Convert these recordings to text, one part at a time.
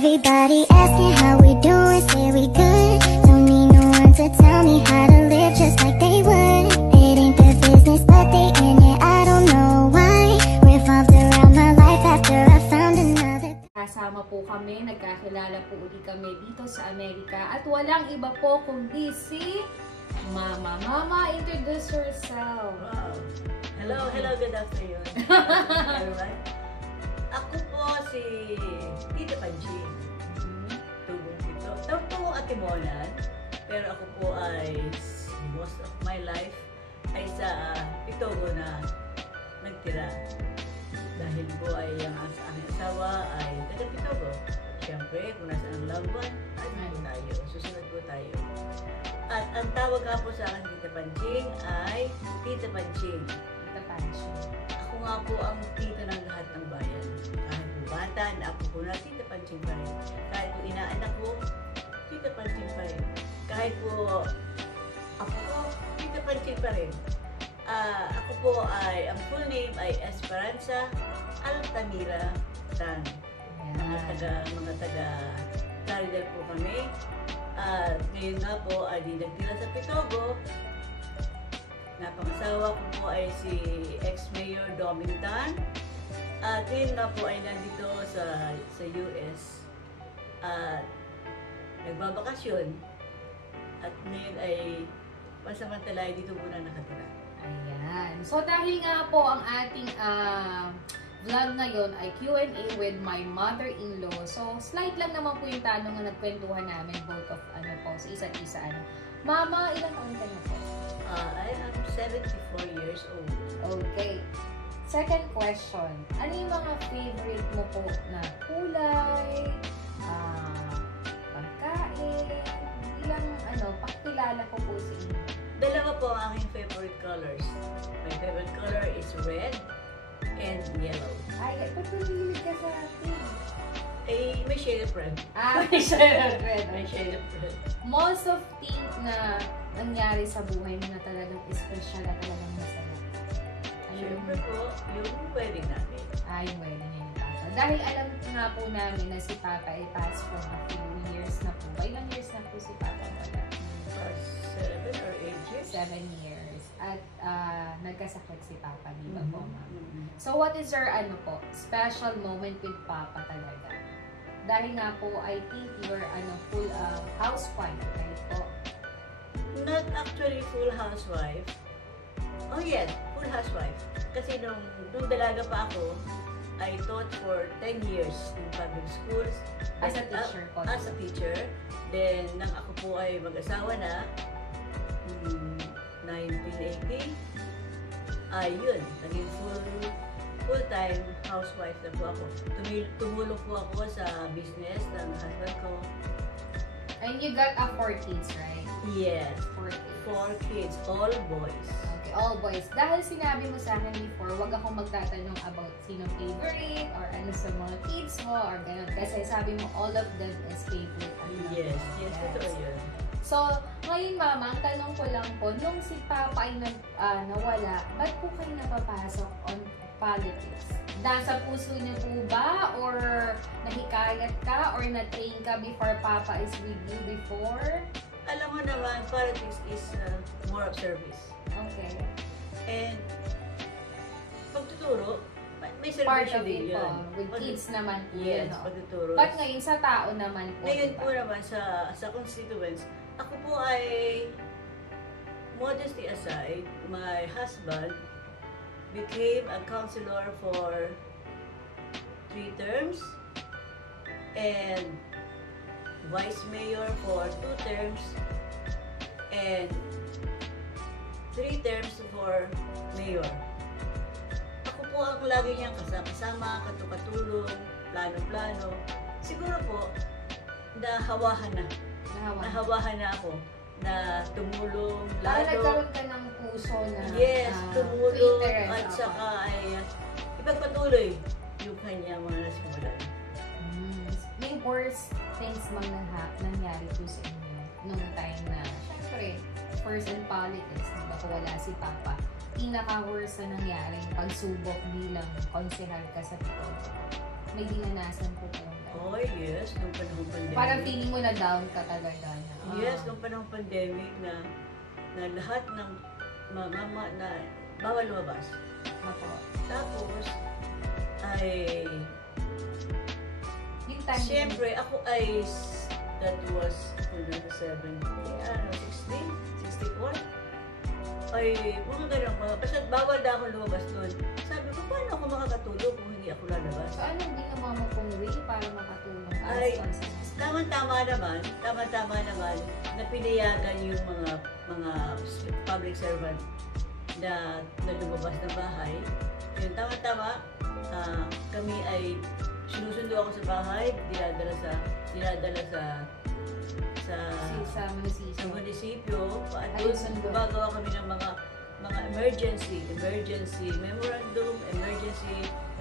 Everybody asking how we doing, say we good. Don't need no one to tell me how to live just like they would. It ain't their business, but they in it, I don't know why. Revolved around my life after I found another. Kasama po kami, nagkakilala po ulit kami dito sa Amerika. At walang iba po kundi si Mama. Mama, introduce yourself. Wow. Hello, good afternoon. Everyone. Ako po si Tita Panji. Tugong Pito. Tugong Atimonan. Pero ako po ay most of my life ay sa Pitogo na nagtira. Dahil po ay ang aking asawa ay taga Pitogo. Siyempre, kung nasaan ang loved one, ay tayo. Susunod po tayo. At ang tawag nga po sa akin Tita Panjing ay Tita Panjing. Tita Panjing. Ako nga po ang tita ng lahat ng bayan. Kahit po bata, apo ko na Tita Panjing pa rin. Kahit po inaanak ko, Tita Panjing pa rin. Kahit po apo ko, Tita Panjing pa rin. Ako po ay, ang full name ay Esperanza Altamira Tan. Mga taga Caridel po kami. Ngayon nga po ay nagtira sa Pitogo. Napangasawa ko po ay si ex-mayor Domintan. At ngayon nga po ay nandito sa US. At nagbabakasyon. At ngayon ay pansamantala ay dito muna nakatira. Ayan. So dahil nga po ang ating vlog ngayon ay Q&A with my mother-in-law. So, slight lang naman po yung tanong na nagkwentuhan namin both of sa isa't isa. Mama, ilang taon ka na po? I am 74 years old. Okay. Second question. Ano yung mga favorite mo po na kulay, pagkain, ilang pakilala ko po sa inyo? Dalawa po ang aking favorite colors. My favorite color is red and yellow. Ay, ba't nalilig ka sa akin? Ay, may shade of red. May shade of red. May shade of red. Most of things na nangyari sa buhay mo na talagang special at talagang masaya. Siyempre po, yung wedding namin. Yung wedding niya ni Papa. Dahil alam nga po namin na si Papa ay past from a few years na po. Ilang years na po si Papa wala? 7 or 8 years? 7 years. At nagkasakit si Papa, di ba po, Ma'am? So, what is your, special moment with Papa talaga? Dahil nga po, I think you're, full housewife, right po? Not actually full housewife. Oh yes, full housewife. Kasi nung dalaga pa ako, I taught for 10 years in public schools. As a teacher po? As a teacher. Then, nang ako po ay mag-asawa na, 1980, yun, naging full-time housewife na po ako. Tumulong po ako sa business ng husband ko. And you got 4 kids, right? Yes. 4 kids. 4 kids, all boys. Okay, all boys. Dahil sinabi mo sa akin before, wag akong magtatanong about sinong favorite or ano sa mga kids mo or gano'n. Kasi sabi mo, all of them is favorite. Yes, totoo yun. So, ngayon Mama, ang tanong ko lang po, nung si Papa ay nawala, ba't po kayo napapasok on politics? Nasa puso niyo po ba? Or nahikayat ka? Or na-train ka before Papa is with you before? Alam mo naman, politics is more of service. Okay. And pagtuturo, may Part servisyo of din it yun. po. With kids naman po. Yes, pagtuturo. But ngayon sa tao naman po. Ngayon diba? po naman sa constituents, ako po ay, modesty aside, my husband became a councilor for 3 terms and vice mayor for 2 terms and 3 terms for mayor. Ako po ang lagi niyang kasama, katulong, plano-plano. Siguro po, nahawahan na ako na tumulong Para lalo. nagkaroon ka ng puso na tumulong interest, at saka ay ipagpatuloy yung kanya mga nasimulan. May worst things nangyari po sa inyo nung time na, syempre, first in politics, diba, kung wala si Papa, pinaka-worst na nangyaring pagsubok bilang konsehal ka sa Pitogo. May dinanasan po po Oh, yes, nung panahon pandemic. Parang feeling mo na down ka talaga na. Yes, nung panahon pandemic na lahat ng mama na bawal lumabas. Ako. Tapos, ay, Yung time. siyempre, ako ay, that was, 17, 16, 64. Ay, mga ganun ko. Basta bawal na ako lumabas doon. Sabi ko, paano ako makakatulog kung hindi ako lalabas? So, anong ginawa mo pong way para makatulong Ay, as consultant? tama-tama naman na pinayagan yung mga public servant na lumabas ng bahay. Yun, tama-tama, kami ay sinusundo ako sa bahay, dinadala sa munisipyo, at doon gumagawa kami ng mga emergency memorandum, emergency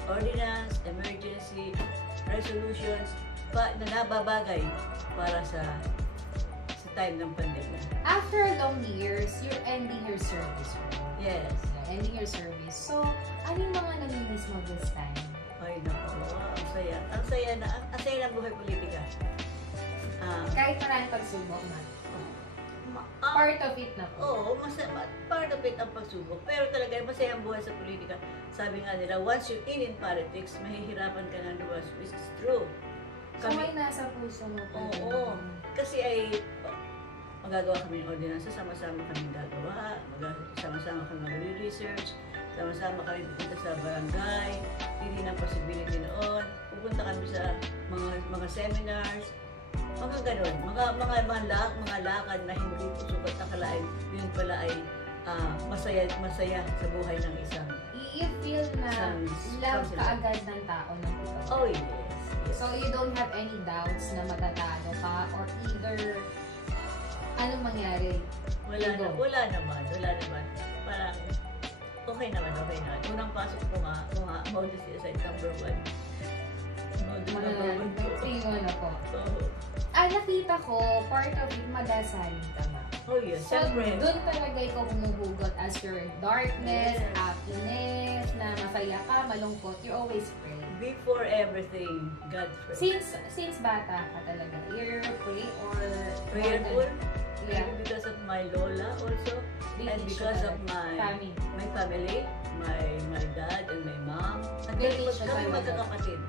ordinance, emergency resolutions na nababagay para sa time ng pandemya. After long years, you're ending your service, right? Yes. Ending your service. So, ano yung mga nami-miss mo this time? Ay, naku, ang saya ng buhay politika. Kahit maraming pagsubok na. Part of it na po. Oo, part of it ang pagsubok. Pero talaga, masaya ang buhay sa politika. Sabi nga nila, once you're in politics, mahihirapan ka na luwas, which is true. So, may nasa puso mo po. Oo. Kasi ay, magagawa kami ng ordinansa, sama-sama kami gagawa, sama-sama kami mag-research, sama-sama kami pupunta sa barangay, hindi ng possibility noon, pupunta kami sa mga seminars, mga ganon, mga lakad na hindi po sukat akalain, yun pala ay masaya sa buhay ng isang. I-feel na love ka agad ng tao ng ito. Oh, yes. So, you don't have any doubts na matatalo ka or either anong mangyari? Wala naman. Parang okay naman. Unang pasok ko nga, modus suicide number 1. Modus number 1 ko. Tingnan ako. Oo. Nakita ko, part of it, madasalin ka na. Oh, yes. So, Siyempre. doon talaga ikaw humuhugot as your darkness, Yes. happiness, na masaya ka, malungkot, you always pray. Before everything, God first. Since bata ka talaga, you pray or Prayerful. Yeah. Maybe because of my lola also. And because of my family, my dad and my mom. At kami magkakapatid.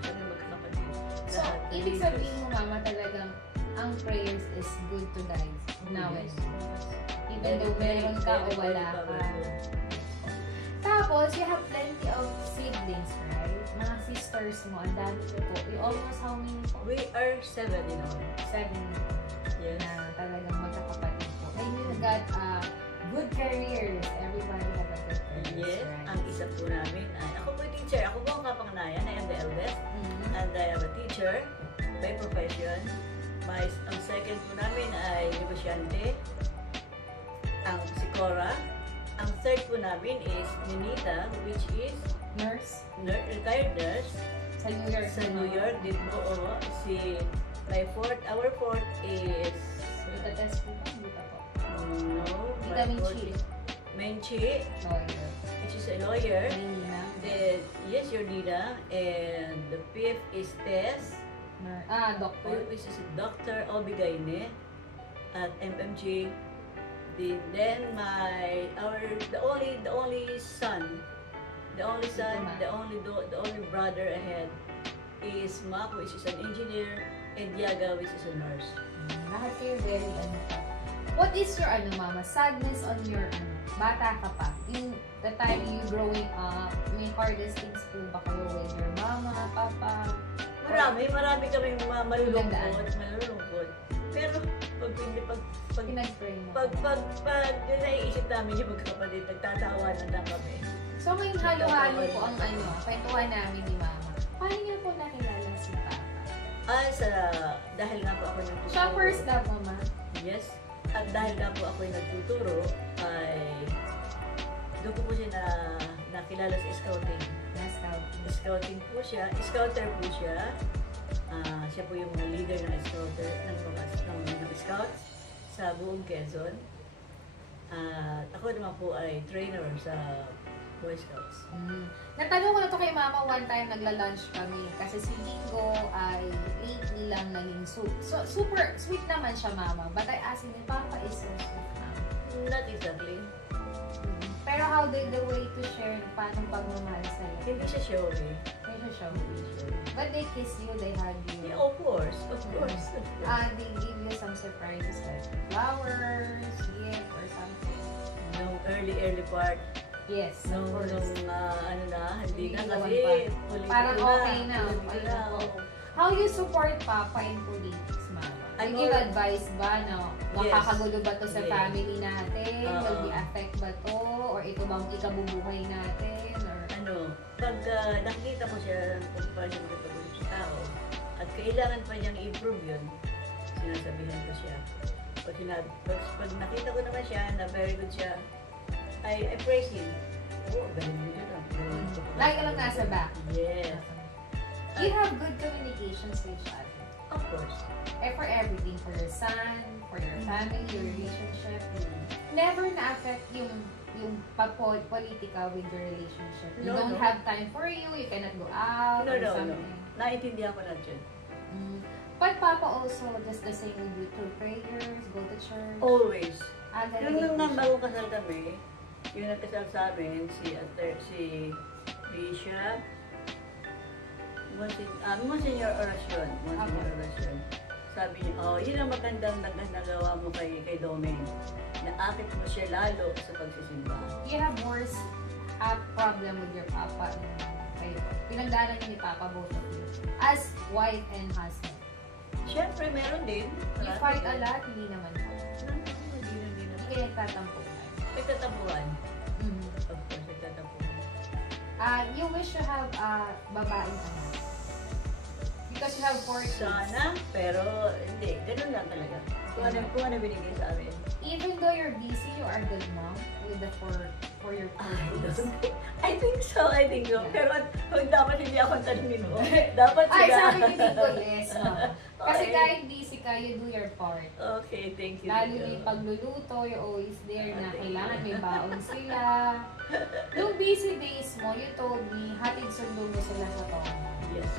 So, Lahat. ibig sabihin mo, mama, talagang ang prayers is good to guys nowadays. Even though meron ka o wala ka. Tapos, you have plenty of siblings, right? Mga sisters mo, ang dami ko po. You almost how many po? We are 7 in all. 7 Yes. na talagang magkakapatid po. And you got good careers. Everybody have a good careers, Yes. right? Ang isa po namin ay, ako po teacher. Ako po ang kapanganayan. I am the eldest. And I am a teacher by profession. Ang second po namin ay negosyante. Ang si Cora. Ang third po namin is Ninita, which is Nurse retired nurse sa New York. sa New York. Din po, our fourth is Itatest po ba? Hindi pa po. no, Tita my fourth Menchi. is Menchi, Lawyer. which is a lawyer. Nina. Then, yes, your Nina. And the fifth is Tess, Doctor. which is Dr. Obigayne at MMG. Then the only son, the only brother ahead is Mac, which is an engineer, and Yaga, which is a nurse. Lahat kayo very What is your mama, sadness on your bata ka pa? In the time you growing up, may hardest things po ba kayo with your mama, papa? Marami kaming malulungkot. Pero pag Pinag-pray mo. Pag naiisip namin yung magkakapatid, nagtatawanan lang kami. So ngayon halo-halo po ang kwentuhan namin ni mama. Paano niyo po nakilala si papa? Dahil nga po ako nagtuturo. Siya first love, mama? Yes. At dahil nga po ako nagtuturo, ay doon ko po siya nakilala sa scouting. Scouting po siya. Scouter po siya. Siya po yung leader ng scouter, ng scouts sa buong Quezon. At ako naman po ay trainer sa Boy Scouts. Natanong ko na to kay Mama one time, nagla-lunch kami. Kasi si Bingo ay lately lang naging super sweet naman siya, Mama. But I asked him, Papa is so sweet, Mama. Not exactly. Pero how did the way to share paano pagmamahal sa'yo? Hindi siya showy. Hindi siya showy. But they kiss you, they hug you. Yeah, of course. Of course. They give you some surprises like flowers, gift, or something. Nung early part, Yes, of nung course. ano na, hindi na Hindi kasi. naman politiko Parang okay na. politiko Okay na, na po. oo. How you support Papa in politics, Mama? Ano? You give advice ba na makakagulo ba to sa Yes. family natin? Oo. Will be affect ba to? Or ito bang ikabubuhay natin? Or Ano, pag nakikita ko siya kung paano siya magpapagulong sa tao, at kailangan pa niyang i-improve yun, sinasabihan ko siya. Pag nakita ko naman siya na very good siya, I praise him. Oo, galing mo yun ah. Lagi ka lang nasa back. Yes. You have good communications with each other. Of course. For everything, for your son, for your family, your relationship. Never na-affect yung politika with your relationship. You No, don't no. have time for you can not go out No, or no, no. something. Naintindihan ko na dyan. But Papa also does the same with you through prayers, go to church. Always. Ganun Yung din nung po siya. bagong kasal kami, yung nagkasal sa amin, si Bishop, Monsignor Oracion, sabi niya, yun ang magandang nagawa mo kay Domen. Naakit mo siya lalo sa pagsisimba. You have worse problem with your Papa and kayo. Pinagdaanan niyo ni Papa both of you. As wife and husband. Siyempre, meron din. You fight a lot, hindi naman po. Hindi Hindi naman. kayo nagtatampo. Nagtatapuan. Of course, nagtatapuan. You wish to have babaeng anak. Because you have 4 kids. Sana, pero hindi. Ganun lang talaga. Kung ano binigay sa amin. Even though you're busy, you are a good mom with the for your 4 kids. I think so. Pero dapat hindi ako tanungin mo. Dapat Ay, sila. sabi ni Nico, yes, ma'am. Kasi Okay. kahit busy ka, you do your part. Okay, thank you. Lalo yung pagluluto, you're always there na kailangan may baon sila. Yung busy days mo, you told me, hatid sundo mo sila sa tono. Yes.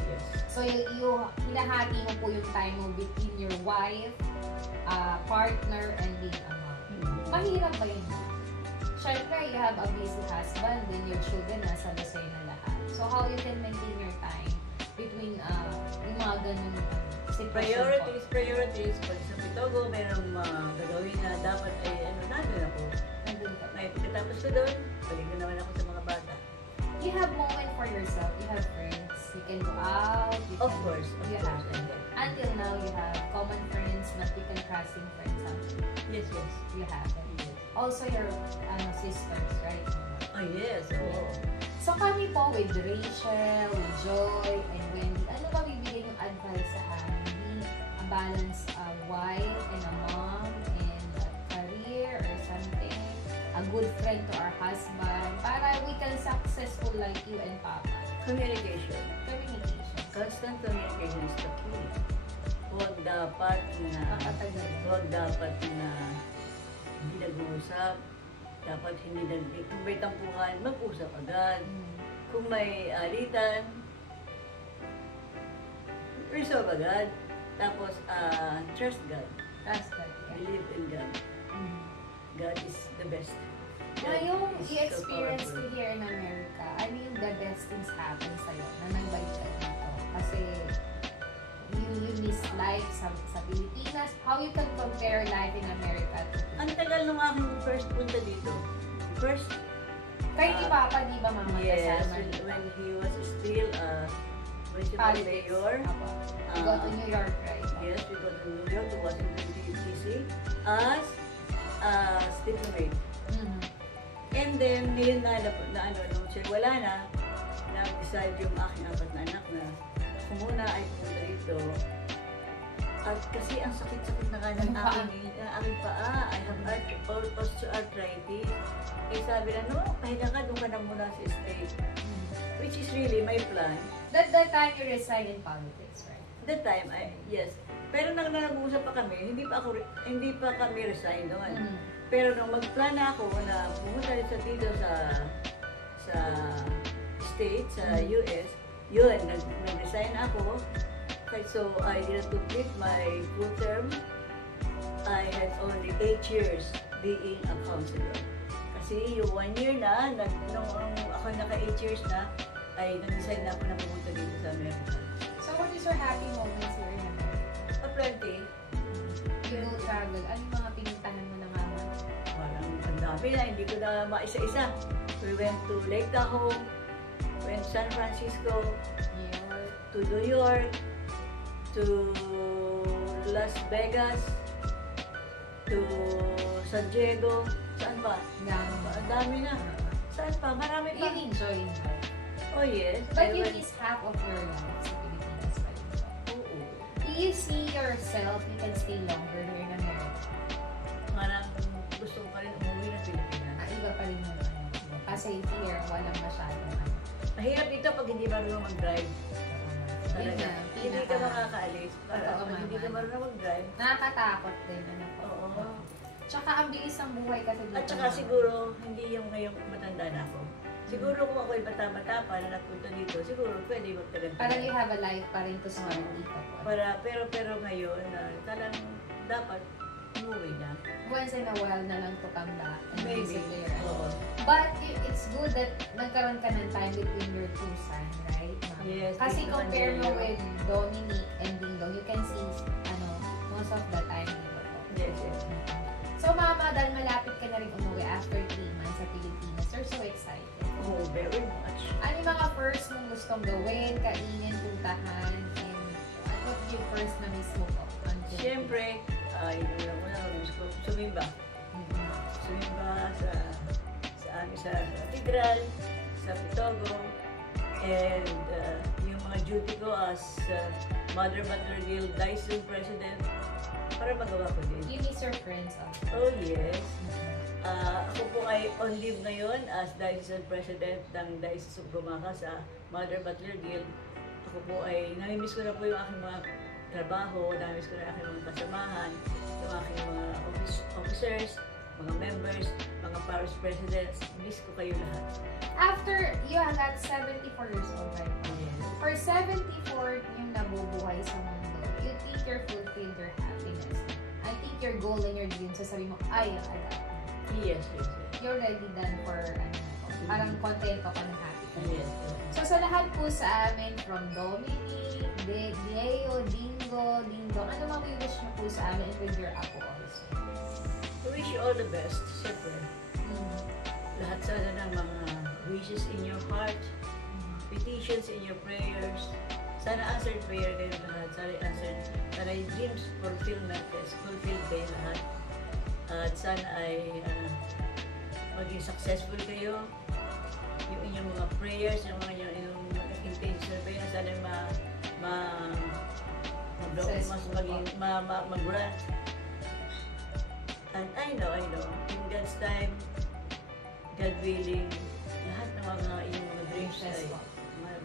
So, hinahati mo po yung time mo between your wife, partner, and being a mom. Mahirap ba yun? Siyempre, you have a busy husband, then your children nasa Luzon na lahat. So, how you can maintain your time between yung mga ganun sitwasyon po? Priorities. Pag sa Pitogo, mayroong gagawin na dapat ay nandun ako. Nandun ka. May pagkatapos ko doon, balik na naman ako sa mga bata. You have moment for yourself. You have friends. You can go out. Of course. You have. Until now, you have common friends, not you can crossing friends out. Yes. You have them. Also, your sisters, right? Oh, yes. Oo. So kami po with Rachel, with Joy, and Wendy, ano ba bibigyan yung advice sa amin? A balanced wife and a mom and a career or something. A good friend to our husband para we can successful like you and Papa. Communication. Communication. Constant communication is the key. Huwag dapat Makatagal. na hindi nag-uusap. Dapat hindi kung may tampuhan, mag-usap agad. Kung may alitan, resolve agad. Tapos, trust God. That's good. Believe in God. God is the best. God Ngayong is so i-experience powerful. to here in America, I mean, the best things happen sa'yo na nagbalik ka dito. Kasi, you miss life sa Pilipinas. How you can compare life in America to Ang tagal nung aking first punta dito. Kayo ni Papa, di ba mga Yes, kasama? when he was still municipal Politics. mayor. Apo. You go to New York, right? Yes, we go to New York, to Washington DC as diplomat. And then, ngayon nung siya wala na, nag-decide yung aking 4 na anak na ako muna ay pumunta dito. At kasi ang sakit-sakit na nga ng aking paa. I have osteoarthritis. Eh sabi na, no, pahinga ka, doon ka na muna sa state. Which is really my plan. That time you reside in politics, right? That time, yes. Pero nang nag-uusap pa kami, hindi pa kami resign doon. Pero nung mag-plan na ako na pumunta dito sa sa States, sa US, yun, nag-resign ako. So, I didn't complete my full term. I had only 8 years being a counselor. Kasi yung 1 year na, nung ako naka 8 years na, ay nag-decide na ako na pumunta dito sa Amerika. So, what is your happy moments here in America? Aplenty. You go travel. Ano yung mga pinuntahan mo na mama? Parang ang dami na, hindi ko na maisa-isa. We went to Lake Tahoe, went to San Francisco, to New York, to Las Vegas, to San Diego. Saan ba? Ang dami na. Saan pa? Marami pa. You enjoy it. Oh yes. But you miss half of your life sa Pilipinas pa rin. Oo. Do you see yourself you can stay longer here in America? Parang gusto ko pa rin umuwi ng Pilipinas. Iba pa rin yung ano. Kasi here, walang masyadong ano. Mahirap dito pag hindi marunong mag-drive. Yun Talaga. na, Hindi ka makakaalis. Para Oo, pag hindi ka mama. marunong mag-drive. Nakakatakot din. Ano po. Oo. Tsaka ang bilis ng buhay kasi dito. At saka siguro, hindi yung ngayong matanda na ako. Siguro kung ako'y bata-bata pa na nagpunta dito, siguro pwede magtagal. Parang you have a life pa rin to start dito. Pero ngayon, talagang dapat umuwi na. Once in a while na lang to come back and Maybe. visit there. Oo. But it's good that nagkaroon ka ng time between your two sons, right? Ma'am? Yes. Kasi dito compare mo kanina. with Dominic and Dingo, you can see most of the time dito po. Yes, yes. So mama, dahil malapit ka na rin umuwi after 3 months sa Pilipinas, you're so excited. Oh, very much. Ano yung mga first mong gustong gawin, kainin, puntahan, and what yung first na mismo po? Siyempre, yun lang muna, gusto ko sumimba. Sumimba sa cathedral, sa Pitogo, and yung mga duty ko as Mother Butler Guild Dyson President, para magawa ko din. You miss your friends also. Oh yes. Ako po ay on leave ngayon as Diocese President ng Diocese of Gumaca sa Mother Butler Guild. Ako po ay namimiss ko na po yung aking mga trabaho, namimiss ko na yung aking mga kasamahan, yung aking mga officers, mga members, mga parish presidents. Miss ko kayo lahat. After you got 74 years old right now, Yes. for 74 yung nabubuhay sa mundo, you think you're fulfilled your happiness. I think your goal and your dream, sasabi mo, ay, Yes, yes, yes. you're already done for, parang contento ka ng happy ka. Yes. So sa lahat po sa amin, from Dominic, Diego, Dingo, ano mga wish mo po sa amin and with your apo also? I wish you all the best, siyempre. Lahat sana ng mga wishes in your heart, petitions in your prayers. Sana answered prayer kayo lahat. Sana yung dreams fulfilled kayo lahat. At sana ay maging successful kayo. Yung inyong mga prayers, yung mga inyong intention ba yun, sana mag-grant. And I know, in God's time, God willing, lahat ng mga inyong mga dreams ay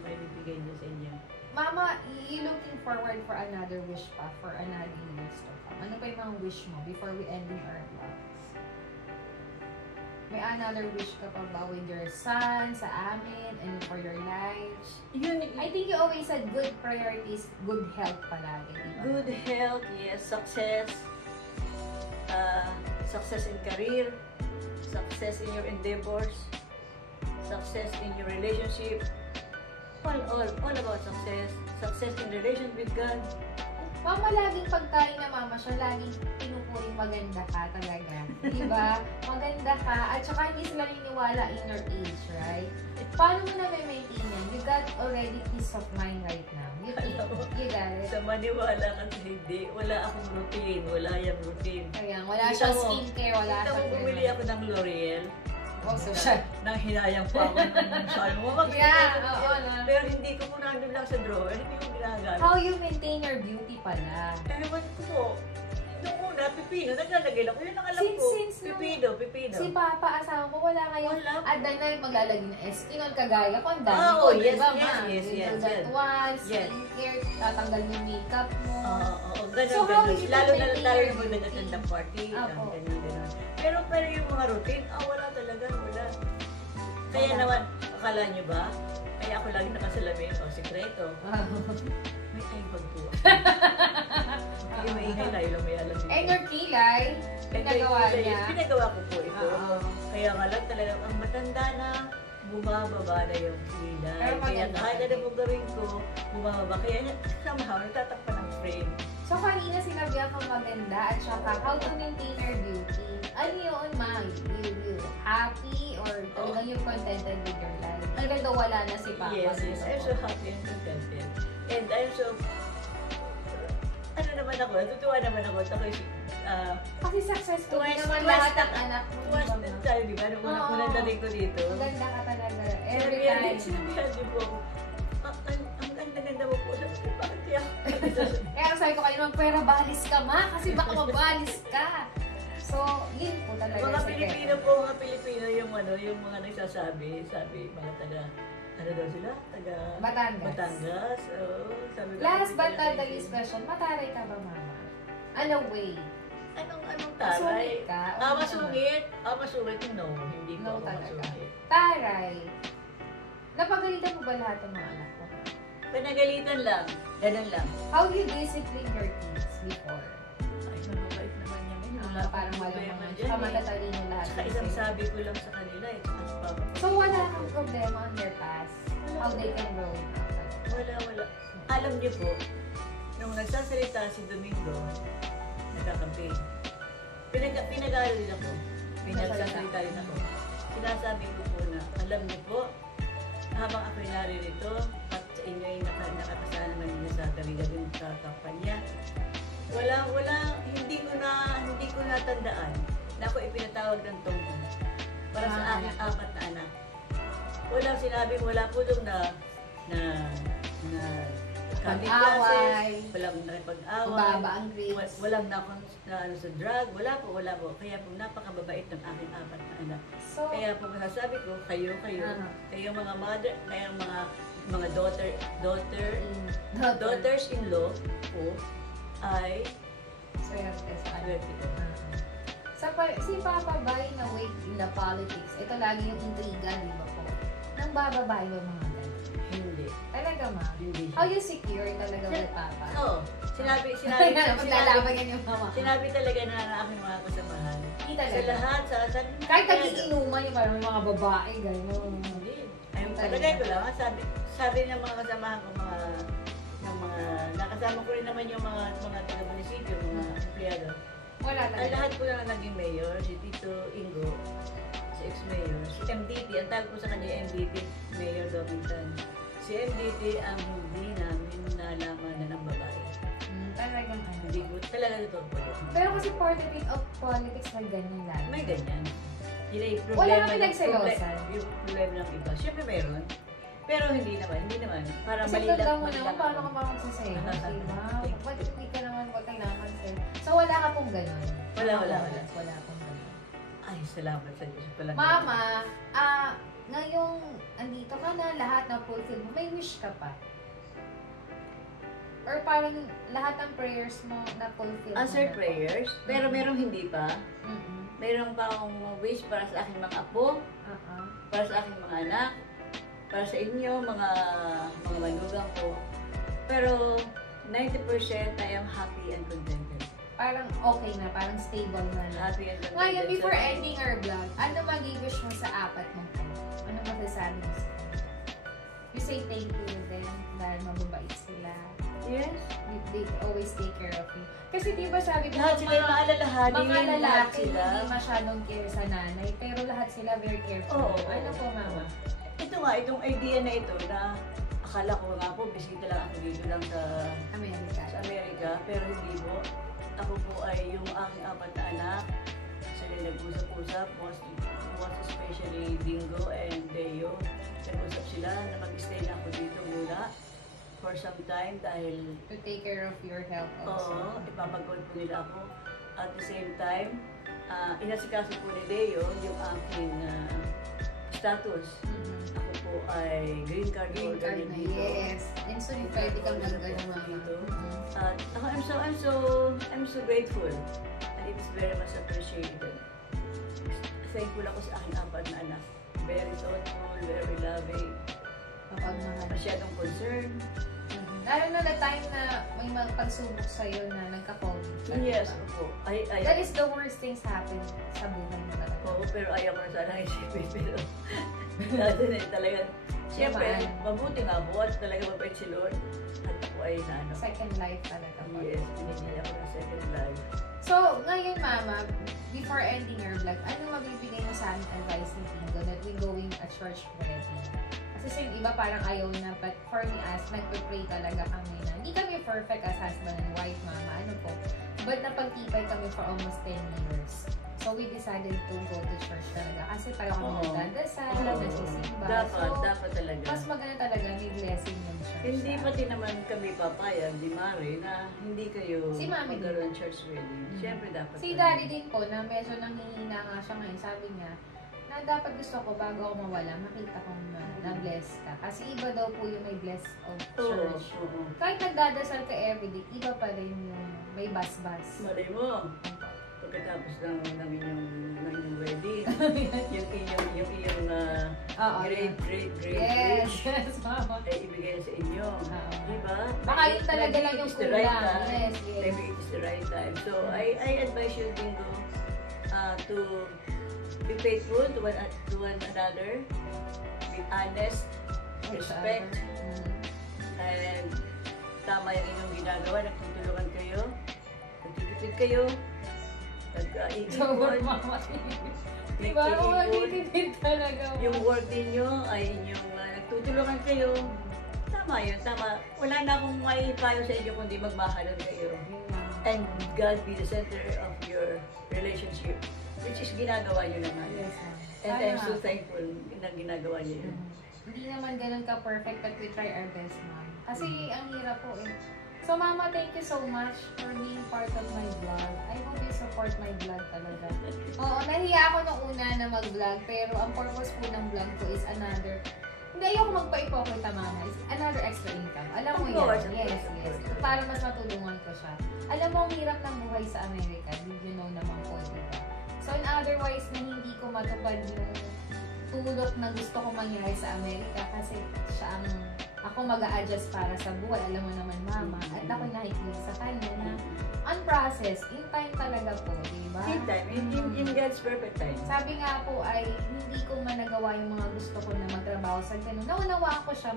may bibigay niya sa inyo. Mama, you looking forward for another wish pa, for another years to come? Ano pa yung mga wish mo before we ending our vlogs? May another wish ka pa ba with your son, sa amin, and for your lives? I think you always said good priorities, good health palagi, di ba? Good health, yes, success. Success in career, success in your endeavors, success in your relationship. All about success. Success in relation with God. Mama, laging pagkain na mama siya, laging pinupuring maganda ka talaga. Diba? Maganda ka. At saka hindi sila niniwala in your age, right? Paano mo na maintain yan? You got already peace of mind right now. You think, you got it? Sa maniwala kasi hindi, wala akong routine, wala yung routine. Kaya wala siyang skincare, wala Kita mo, siyang bumili ako ng L'Oreal. Also, siya. Nang hinayang pa ako ng sabi mo, Yeah, oo na. Pero hindi ko po nandun lang sa drawer, hindi ko ginagamit. How you maintain your beauty pala? Ewan ko po. Nung una, pipino, naglalagay lang ko. Yun ang alam ko. Since Pipino. Si Papa, asawa mo, wala ngayon. Wala. At dahil na maglalagay ng Eskinol, kagaya ko, ang dami Oh, ko, yes, diba, yes, ma? yes, You yes, do that yes. once, Yes. skincare, tatanggal yung makeup mo. Oo, ganun, So, how ganun. you Lalo na maintain tayo your yung routine? mag-attend ng party. Apo. Ganun. Pero yung mga routine, wala talaga, wala. Kaya Wala. naman, akala nyo ba? Kaya ako lagi nakasalamin. O, sikreto. May aimbag po ako. Hindi maingay tayo lang may alam dito. And your kilay, pinagawa niya. Pinagawa ko po ito. Oo. Kaya nga lang talaga, ang matanda na, bumababa na yung kilay. Pero Kaya maganda kahit ka ano din. po gawin ko, bumababa. Kaya somehow, natatakpan ng frame. So, kanina sinabihan kang maganda at saka how to maintain your beauty. Ano yun, ma? You happy or talagang you're contented with your life? Even though wala na si Papa. Yes, yes. I'm so happy and contented. And I'm so, ano naman ako, natutuwa naman ako. Kasi successful Twice- naman twice lahat na- ng anak mo. Tuwas din tayo, di ba? Nung Oo. unang dating ko dito. Maganda ka talaga. Every time. Sinabihan din po ako, ang ganda-ganda mo po. Sabi ko, bakit kaya? Kaya sabi ko kayo, magpera balis ka ma. Kasi baka mabalis ka. So, yun po talaga. Mga yung Pilipino sekreto. po, mga Pilipino yung yung mga nagsasabi, mga taga, ano daw sila? Taga Batangas. Batangas. Sabi ko, Last hindi but pala not the pwede. least question, mataray ka ba, mama? Ano way? Anong Masungit taray? ka? Masungit? Masungit? No, hindi po No ako talaga. masungit. Taray. Napagalitan mo ba lahat ng mga anak mo? Panagalitan lang. Ganun lang. How you discipline your kids before? Ay, mababait naman niya. Parang walang problema mga dyan eh. kamatatalino lahat. Saka isang sabi ko lang sa kanila, tsaka sa papa ko. So, wala kang problema on their past? How they can grow up? Wala. Alam niyo po, nung nagsasalita si Domingo, nagkakampi. Pinag-aaral din ako. Pinagsasalita rin ako. Sinasabi ko po na, alam niyo po, habang ako'y naririto, at sa inyo ay nakakasana naman niyo sa tawigan yung sa kampanya, hindi ko natandaan na ako ipinatawag ng tungkol para sa aking apat na anak. Walang sinabing wala po doon na accounting Pag-away. classes, walang nakipag-away, Mababa ang grades. walang na ano sa drug, wala po. Kaya po napakababait ng aking apat na anak. So, Kaya po masasabi ko, kayo, kayong mga mother, kayong mga daughters-in-law po ay swerte sa ano. swerte ko. Si Papa Bay na wait in the politics, ito lagi yung intriga, di ba po? Nang bababay ba mga ganun? Hindi. Talaga, ma? Hindi siya. How you secure talaga with Papa? Oo. Sinabi Maglalaban yan yung mama. Sinabi talaga na ang aking mga kasamahan. Hindi Sa talaga. lahat, Kahit nagiinuman yung parang may mga babae, gano'n. Hindi. Ayun, Talaga. talagay ko lang. Sabi ng mga kasamahan ko, nakasama ko rin naman yung mga taga-munisipyo, mga empleyado. Wala Ang talaga. lahat po na naging mayor, si Tito Ingo, si ex-mayor, si MDT, ang tawag ko sa kanya MDT, Mayor Domington. Si MDT ang hindi namin nalaman na ng babae. Talagang ano. Hindi ko, talaga ito po yun. Pero kasi part of politics na ganyan lang. May ganyan. Yun ay Wala problema. kang pinagselosan. Yung problema ng iba. Siyempre meron. Pero hindi naman. Para Kasi mali ganda lang. mo naman, paano ka makakasasaya? Diba? Ba't hindi ka naman po kailangan sa'yo? So wala ka pong ganun? Wala. Wala pong ganun. Ay, salamat sa Diyos. Walang Mama, ngayong andito ka na, lahat na fulfill mo, may wish ka pa? Or parang lahat ng prayers mo na fulfill mo answered na po? prayers. Pero merong hindi pa. Mm-mm. Meron pa akong wish para sa aking mga apo, para sa aking mga anak, para sa inyo, mga manugang ko. Pero 90% I am happy and contented. Parang okay na, parang stable na. Happy and contented. Ngayon, before sa- ending our vlog, ano mag-wish mo sa apat mong anak? Ano masasabi mo sa kanila? You say thank you to them dahil mababait sila. Yes. They always take care of you. Kasi di ba sabi ko, Lahat sila yung maalalahanin. mga lahat lalaki sila. hindi masyadong care sa nanay, pero lahat sila very careful. Oo. Ano po, mama? Ito nga, itong idea na ito na akala ko nga po, bisita lang ako dito lang sa Amerika, pero hindi po. Ako po ay yung aking apat na anak. Sila nag-usap-usap, most especially Dingo and Deo. Nag-usap sila na mag-stay na ako dito muna for some time dahil To take care of your health also. ipapagod po nila ako. At the same time, inasikaso po ni Deo yung aking status. Mhm. Ako po ay green card Green holder card na, dito. yes. And so, you pwede kang mag-ano, mama. Dito. Mhm. At ako, I'm so grateful and it is very much appreciated. Thankful ako sa aking apat na anak very thoughtful, very loving. Kapag mahal. Masyadong concerned. Lalo na na time na may magpagsubok sa'yo na nagka-COVID. Yes, opo. That is the worst things happen sa buhay mo talaga. Oo, pero ayaw ko na sana isipin. Pero dati na talagang, siyempre, mabuti nga po at talaga mabait si Lord. At ako ay ano. Second life talaga po. Yes, binigyan ako ng second life. So, ngayon mama, before ending your vlog, ano mabibigay mo sa aming advice ni Tingo that we going at church already? Kasi sa yung iba parang ayaw na, but for me as, nagpe-pray talaga kami na, hindi kami perfect as husband and wife, mama, ano po. But napagtibay kami for almost 10 years. So, we decided to go to church talaga. Kasi parang kami nagdadasal, nagsisimba. Dapat talaga. Mas maganda talaga, may blessing yung church. Hindi pati naman kami papayag, di Mari, na hindi kayo Si Mami magkaroon church wedding. Siyempre dapat. Si Daddy din po, na medyo nanghihina nga siya ngayon, sabi niya, na dapat gusto ko bago ako mawala, makita kong na-bless ka. Kasi iba daw po yung may bless of church. Kahit nagdadasal ka everyday, iba pa rin yung may bas-bas. Malay mo, pagkatapos ng inyong wedding, yung iyong great Yes, wish, yes, mama. ay ibigay sa inyo. Diba? Baka yun talaga lang yung kulang. Yes, yes. Maybe it's the right time. So, I advise you, Dingo, to be faithful to one another, be honest, respect, and tama yung inyong ginagawa, nagtutulungan kayo, nagtitipid kayo, Sobrang nag-iipon, mama. Diba? Oo, nagtitipid talaga. yung work ninyo ay inyong nagtutulungan kayo. Tama yun, tama. Wala na akong maipayo sa inyo kundi magmahalan kayo. And God be the center of your relationship, which is ginagawa nyo naman. Yes, And I'm so thankful na ginagawa nyo yun. Hindi naman ganun ka-perfect but we try our best, ma'am. Kasi ang hirap po eh. So, Mama, thank you so much for being part of my vlog. I hope you support my vlog talaga. Oo, nahiya ako nung una na mag-vlog, pero ang purpose po ng vlog ko is another, hindi ayoko magpa-ipokrita, Mama, is another extra income. Alam mo yan? Yes, yes. Para mas matulungan ko siya. Alam mo, ang hirap ng buhay sa Amerika. Did you know naman po, diba? So, in otherwise, na hindi ko matupad yung tulok na gusto ko mangyari sa Amerika kasi siya ang ako mag-a-adjust para sa buhay. Alam mo naman, Mama. At ako nakikinig sa kanya na on process, in time talaga po, diba? In time, in God's perfect time. Sabi nga po ay hindi ko managawa yung mga gusto ko na magtrabaho sa ganun. Naunawaan ko siya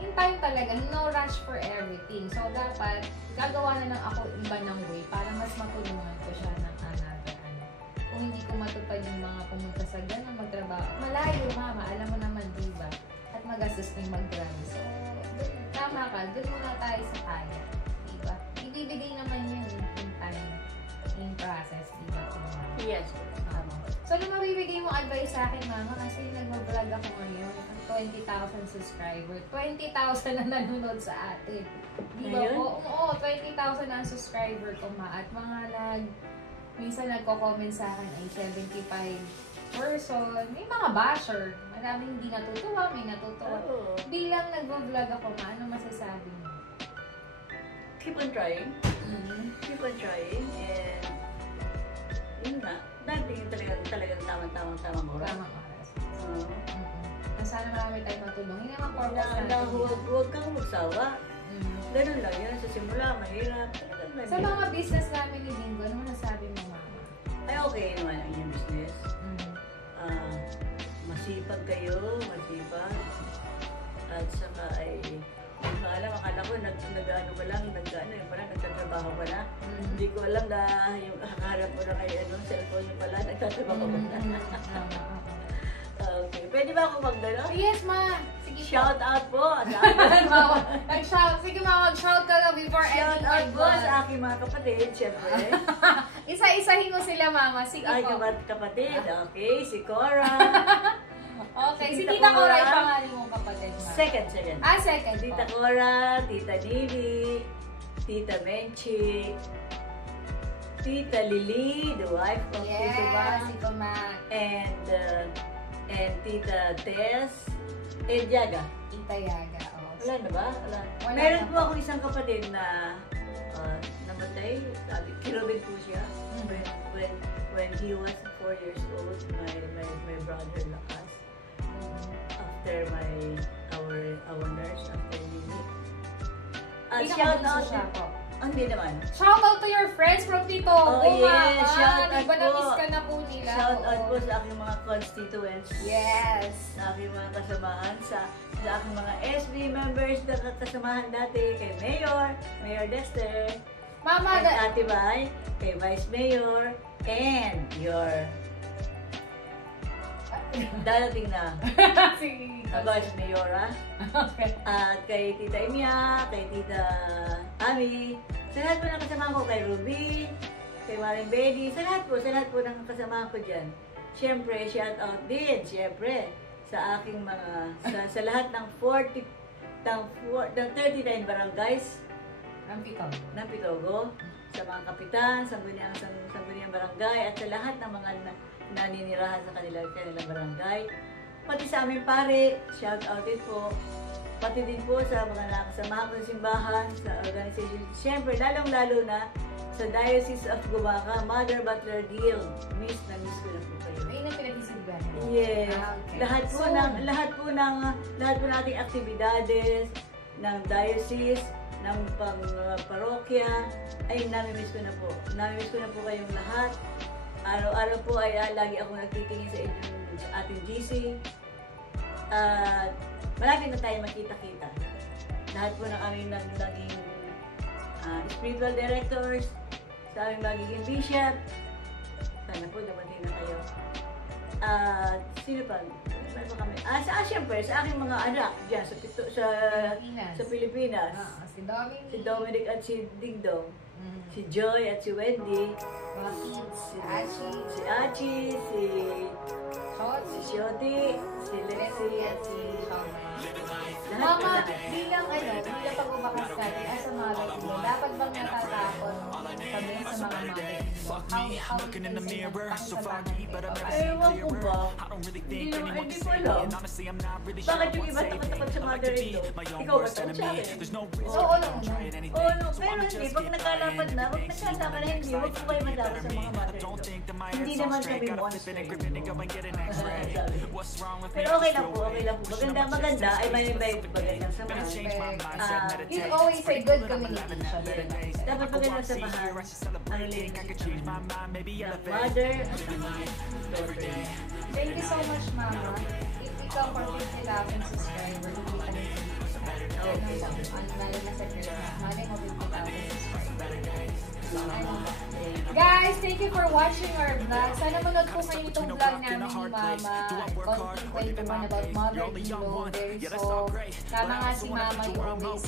in time talaga, no rush for everything. So, dapat gagawa na lang ako iba ng way para mas matulungan ko siya ng another Kung hindi ko matupad yung mga pumunta sa ganun, magtrabaho. Malayo, Mama. Alam mo naman, diba? At magastos na yung mag-grab. So, tama ka. Doon muna tayo sa kaya. Diba? Ibibigay naman yun in time, in process. Diba? Yes. So, ano mabibigay mo advice sa akin, Mama? Kasi nag-vlog ako ngayon. 20,000 subscriber. 20,000 na nanonood sa atin. Di ba po? Oo, 20,000 na ang subscriber ko, Ma. At mga minsan nagko-comment sa akin ay 75 person. May mga basher. Maraming hindi natutuwa, may natutuwa. Bilang nag-vlog ako, Ma, ano masasabi mo? Keep on trying. Keep on trying. And yun nga. Dati yung talagang tamang oras. Tamang oras. Sana marami tayong matulong. Hindi naman purpose natin. Huwag kang magsawa. Ganun lang yun. Sa simula, mahirap. Sa mga business namin ni Dingo, ano nasabi mo, Mama? Ay, okay naman ang inyong business. Masipag kayo, masipag. At saka ay, akala ko, nag-ano ka lang, nagtatrabaho ka na. Hindi ko alam na yung harap mo na kayo, cellphone yung pala, nagtatrabaho ka na. Okay, pwede ba ako magdala? Yes, Ma! Sige po. Shout out po! Nag-shout. Sige, Ma, mag-shout ka na before ending my Shout out po sa aking mga kapatid, syempre. Isa-isahin mo sila, Mama. Sige Ay, po. kapatid. Okay, si Cora. Okay, si Tita Cora yung pangalan mong kapatid, Ma. Second. Second Tita po. Cora, Tita Nini, Tita Menchi, Tita Lily, the wife of Tito Mac, Yes, Tito Mac. and Tita Tess, and Yaga. Tita Yaga, oh. Wala na ba? Wala. Wala Meron na po po. ako isang kapatid na namatay. Sabi, kirobin po siya. When he was 4 years old, my brother Lakas. after our nurse, after Lily. Shout out siya po. Hindi naman. Shout out to your friends from Pitogo, yes, shout out Di ba po. na-miss ka na po nila? Shout out po sa aking mga constituents. Yes. Sa aking mga kasamahan, sa aking mga SB members na kasamahan dati, kay Mayor Dexter, Mama, kay Ate Bay, kay Vice Mayor, and your darating na si Vice Mayora, Okay. at kay Tita Emia, kay Tita Ami, sa lahat po ng kasamahan ko, kay Ruby, kay Maring Betty, sa lahat po ng kasamahan ko dyan. Siyempre, shout out din, siyempre, sa aking mga, sa lahat ng 39 barangays ng Pitogo, sa mga kapitan, sangguniang barangay, at sa lahat ng mga naninirahan sa kanilang barangay. Pati sa aming pare, shout out din po. Pati din po sa mga nakasamahan ko sa simbahan, sa organization. Siyempre, lalong-lalo na sa Diocese of Gumaca, Mother Butler Guild. Miss ko na po kayo. Ayun ang pinag-isipgan. Yes. Okay. Lahat po ng ating aktibidades ng diocese, ng parokya, ay nami-miss ko na po. Nami-miss ko na po kayong lahat. Araw-araw po ay lagi ako nagtitingin sa inyong ating GC. Malapit na tayo makita-kita. Lahat po ng aming naging spiritual directors, sa aming magiging bishop. Sana po dumating na kayo. Sino pa? Ano pa kami? Siyempre, sa aking mga anak dyan sa Pilipinas. Si Dominic at si Dingdong. Si Joy at si Wendy. Si Achi, si Shoti, si Lexi at si Mama, bilang pag-ubakas natin as a mother, dapat bang natatakot kami sa mga mother? Ewan ko ba? Hindi ko alam. Bakit yung iba takot-takot sa mother-in-law? Ikaw ba takot sa akin? Oo naman. Oo, no. Pero hindi. Pag nagkalapat na, hindi. Huwag po kayo matakot sa mga mother-in-law. Hindi naman kami monster. Pero okay lang po. Maganda. Ay may magandang samahan. You always say good communication. Dapat magandang samahan. Ang relationship ng mother at daughter. Thank you so much, Mama. If ikaw for 50,000 subscribers, hindi ka rin lalo na sa Christmas. Mali mo 50,000 subscribers. Guys, thank you for watching our vlog. Sana manood po kayo itong vlog namin ni Mama. Konting kwentuhan about mother-in-law. So, tama nga si Mama yung always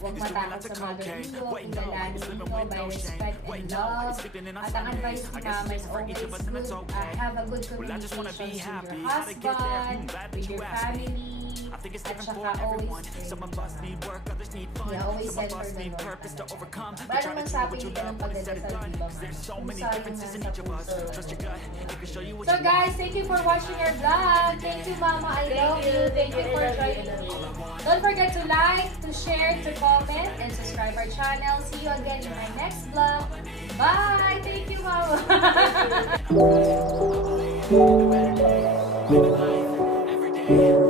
huwag matakot sa mother-in-law. Kilalanin mo by respect and love. At ang advice ni Mama is always good. Have a good communication with your husband, with your family. At saka always pray. Always send for the Lord. Para naman sa akin, hindi ka ng pagdadasal, di ba? So guys, thank you for watching our vlog. Thank you, Mama. I love you. Thank you for joining me. Don't forget to like, to share, to comment, and subscribe our channel. See you again in my next vlog. Bye! Thank you, Mama. Every day.